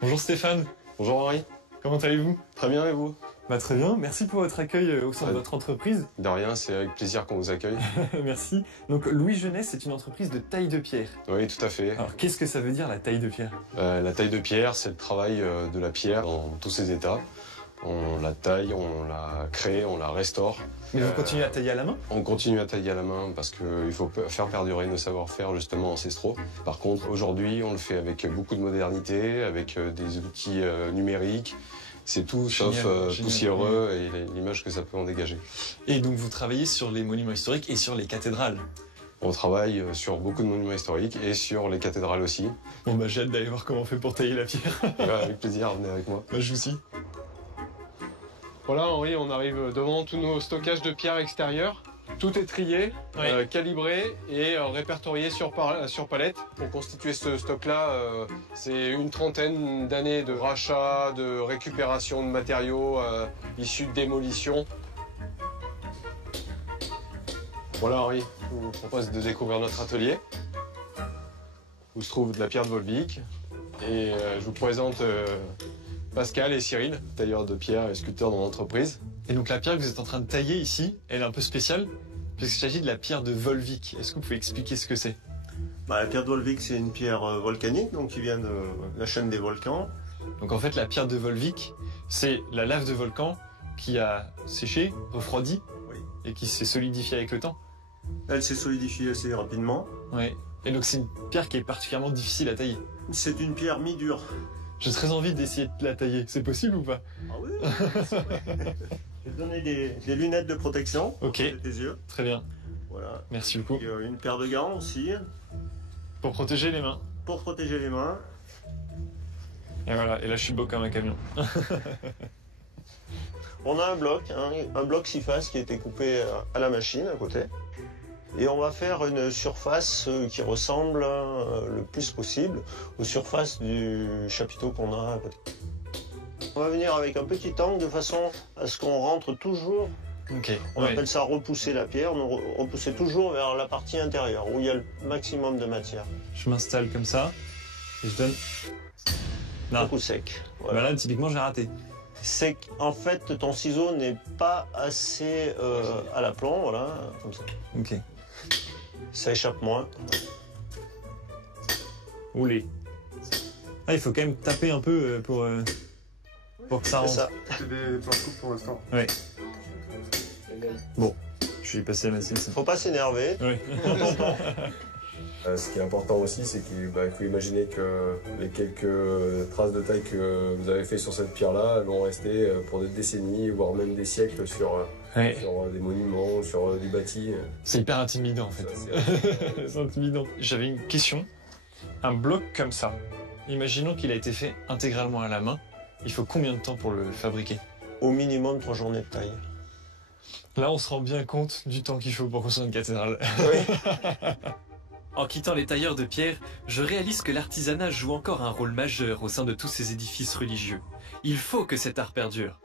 Bonjour Stéphane, Bonjour Henri, comment allez-vous? très bien et vous? Très bien, merci pour votre accueil au sein de votre entreprise. De rien, c'est avec plaisir qu'on vous accueille. Merci. Donc Louis Jeunesse, c'est une entreprise de taille de pierre. Oui, tout à fait. Alors qu'est-ce que ça veut dire la taille de pierre? La taille de pierre, c'est le travail de la pierre dans tous ses états. On la taille, on la crée, on la restaure. Mais vous continuez à tailler à la main? On continue à tailler à la main parce qu'il faut faire perdurer nos savoir-faire justement ancestraux. Par contre, aujourd'hui, on le fait avec beaucoup de modernité, avec des outils numériques. C'est tout sauf Génial. poussiéreux et l'image que ça peut en dégager. Et donc vous travaillez sur les monuments historiques et sur les cathédrales. On travaille sur beaucoup de monuments historiques et sur les cathédrales aussi. Bon j'ai hâte d'aller voir comment on fait pour tailler la pierre. Avec plaisir, venez avec moi. Je vous suis. Voilà Henri, on arrive devant tous nos stockages de pierres extérieures. Tout est trié, Oui. calibré et répertorié sur palette. Pour constituer ce stock-là, c'est une trentaine d'années de rachat, de récupération de matériaux issus de démolition. Voilà Henri, je vous propose de découvrir notre atelier où se trouve de la pierre de Volvic. Et je vous présente Pascal et Cyril, tailleurs de pierre et sculpteurs dans l'entreprise. Et donc la pierre que vous êtes en train de tailler ici, elle est un peu spéciale puisqu'il s'agit de la pierre de Volvic. Est-ce que vous pouvez expliquer ce que c'est? La pierre de Volvic, c'est une pierre volcanique, donc qui vient de la chaîne des volcans. Donc en fait la pierre de Volvic, c'est la lave de volcan qui a séché, refroidi Oui. et qui s'est solidifiée avec le temps. Elle s'est solidifiée assez rapidement. Ouais. Et donc c'est une pierre qui est particulièrement difficile à tailler. C'est une pierre mi-dure. J'ai très envie d'essayer de la tailler. C'est possible ou pas? Ah oui. Je vais te donner des lunettes de protection Ok. pour tes yeux. Très bien. Voilà. Merci beaucoup. Et, une paire de gants aussi Pour protéger les mains. pour protéger les mains. Et voilà. Et là je suis beau comme un camion. On a un bloc 6 faces qui a été coupé à la machine à côté. Et on va faire une surface qui ressemble le plus possible aux surfaces du chapiteau qu'on a à côté. On va venir avec un petit angle de façon à ce qu'on rentre toujours, Ok. on Ouais. appelle ça repousser la pierre, on repousser toujours vers la partie intérieure où il y a le maximum de matière. Je m'installe comme ça et je donne. Un Non. coup sec. Voilà. Voilà, typiquement j'ai raté. C'est qu'en fait ton ciseau n'est pas assez à l'aplomb, voilà, comme ça. Ok. Ça échappe moins. Oulé. Ah, il faut quand même taper un peu pour que ça C'est rentre. ça. C'est des plans de coupe pour l'instant. Ouais. Bon, je suis passé à ma sauce. Faut pas s'énerver. Oui. Prends ton temps. Ce qui est important aussi, c'est qu'il faut imaginer que les quelques traces de taille que vous avez fait sur cette pierre-là elles vont rester pour des décennies, voire même des siècles sur Ouais. des monuments, sur du bâti. C'est hyper intimidant en fait. C'est intimidant. J'avais une question. Un bloc comme ça, imaginons qu'il a été fait intégralement à la main. Il faut combien de temps pour le fabriquer? Au minimum 3 journées de taille. Là, on se rend bien compte du temps qu'il faut pour construire une cathédrale. En quittant les tailleurs de pierre, je réalise que l'artisanat joue encore un rôle majeur au sein de tous ces édifices religieux. Il faut que cet art perdure.